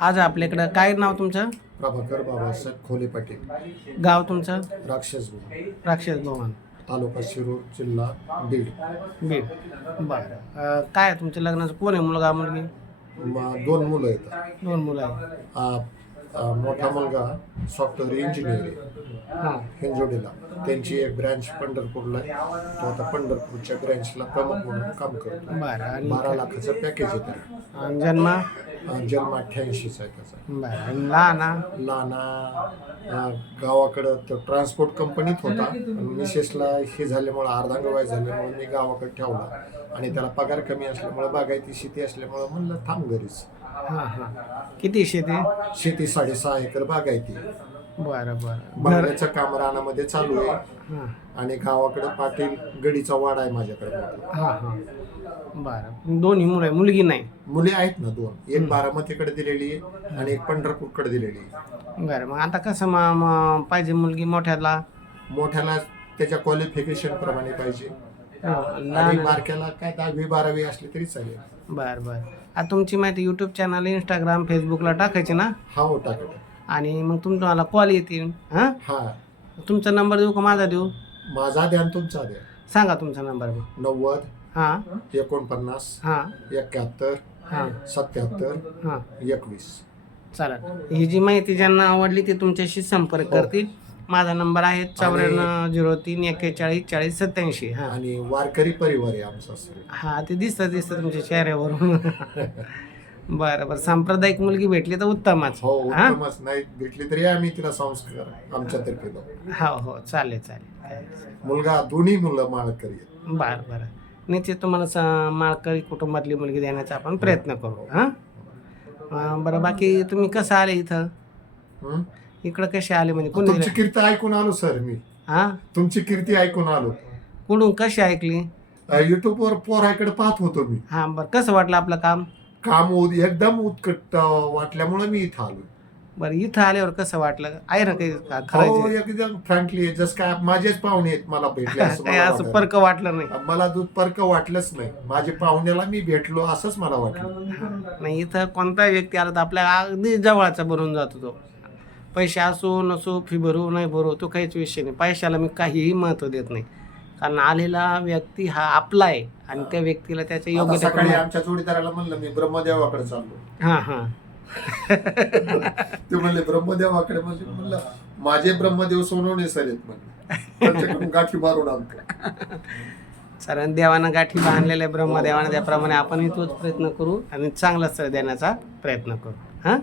आज आपल्याकडं काय नाव तुमचं? प्रभाकर बाबासाहेब खोले पाटील. गाव तुमचं? राक्षस राक्षस भवन तालुका शिरूर जिल्हा बीड. बीड. बरं. अं, काय आहे तुमच्या लग्नाचं? कोण आहे मुलगा मुलगी? म- दोन मुलं आहेत. दोन मुलं आहे आ- आ, मोठा मुलगा सॉफ्टवेअर इंजिनियर आहे. हां. हिंजोडीला. त्यांची एक ब्रँच पंढरपूरला आहे. तो आता पंढरपूरच्या ब्रँचला प्रमुख म्हणून काम करतो बरं आणि बारा लाखाचं पॅकेज आहे त्याला. आणि जन्म? जन्म अठ्ठ्याऐंशीचा आहे त्याचा बरं लहाना लहाना आ, गावाकडं तो ट्रान्सपोर्ट कंपनीत होता. पण मिसेसला हे झाल्यामुळं अर्धांगवाय झाल्यामुळे मी गावाकडे ठेवला. आणि त्याला पगार कमी असल्यामुळं बागायती शेती असल्यामुळं म्हणलं थांब घरीच. हां हां. किती शेती? शेती साडेसहा एकर बागायती. बरं बरं. घर काम रानामध्ये चालू आहे. हां. आणि गावाकडे पाटील गडीचा वाडा आहे माझ्याकडे. मोठा. हां हां. बरं. दोन्ही मुलं आहे. मुलगी नाही. मुली आहेत ना दोन. एक बारामतीकडे दिलेली आहे आणि एक पंढरपूरकडे दिलेली आहे. बरं. मग आता कसं मग मग पाहिजे मुलगी मोठ्याला? मोठ्याला त्याच्या क्वालिफिकेशन प्रमाणे पाहिजे. हो, आणि लहान बारक्याला काय दहावी बारावी असली तरी चालेल. बरं बरं. आता तुमची माहिती यूट्यूब चॅनल इंस्टाग्राम फेसबुकला टाकायची ना? हा हो टाकत. आणि मग तुम्हाला कॉल येतील. हां? हा. तुमचा नंबर देऊ का माझा देऊ? माझा द्या आणि तुमचा द्या. सांगा तुमचा नंबर मग. नव्वद हां. एकोणपन्नास हां. एक्क्याहत्तर हां. सत्याहत्तर हां. एकवीस. चालेल. ही जी माहिती ज्यांना आवडली ती तुमच्याशी संपर्क हो. करतील. माझा नंबर आहे चौऱ्याण्णव झिरो तीन एक्केचाळीस चाळीस सत्याऐंशी. हां. आणि वारकरी परिवार आहे आमचा हा ते दिसतं दिसतं तुमच्या चेहऱ्यावरून. बरं बरं. सांप्रदायिक मुलगी भेटली तर उत्तमच. हो हा? उत्तमच. नाही भेटली तरी आम्ही तिला संस्कार आमच्यातर्फे देऊ हो हो. चालेल चालेल. मुलगा दोन्ही मुलं माळकरी आहेत. बरं बरं. निश्चित तुम्हाला स- माळकरी कुटुंबातली मुलगी देण्याचा आपण प्रयत्न करू हां? बरं बाकी तुम्ही कसं आले इथं? हं? इकडं कसे आले म्हणजे? कोणी तुमची? कीर्ती ऐकून आलो सर मी. हां? तुमची कीर्ती ऐकून आलो. कुठून कशी ऐकली? युट्यूबवर पोराकडे पाहत होतो मी. हां बरं कसं वाटलं आपलं काम? काम उद- एकदम उत्कट अं, वाटल्यामुळे मी इथं आलो. बरं इथं आल्यावर कसं वाटलं? आहे ना काही का- हो खरं एकदम फ्रँकली जस काय माझेच पाहुणे आहेत मला भेटले असं काही मला असं वाटलं नाही. मला दूध परक वाटलंच नाही. माझ्या पाहुण्याला मी भेटलो असंच मला वाटलं. नाही इथं कोणताही व्यक्ती आला तर आपल्या अगदी जवळचा बनून जातो तो. पैसे असो नसो फी भरू नाही भरू तो काहीच विषय नाही. पैशाला मी काहीही महत्त्व देत नाही. कारण आलेला व्यक्ती हा आपला आहे आणि त्या व्यक्तीला त्याच्या आता योग्य सकाळी आमच्या जोडीदाराला म्हणलं मी ब्रह्मदेवाकडे चाललो. हां हां. ते म्हणले ब्रह्मदेवाकडे म्हणजे म्हणलं माझे ब्रह्मदेव सोनवणे सर आहेत म्हणले. गाठी मारून आणतो. कारण देवानं गाठी बांधलेल्या ब्रह्मदेवानं त्याप्रमाणे आपणही तोच प्रयत्न करू आणि चांगला सर देण्याचा प्रयत्न करू. हां?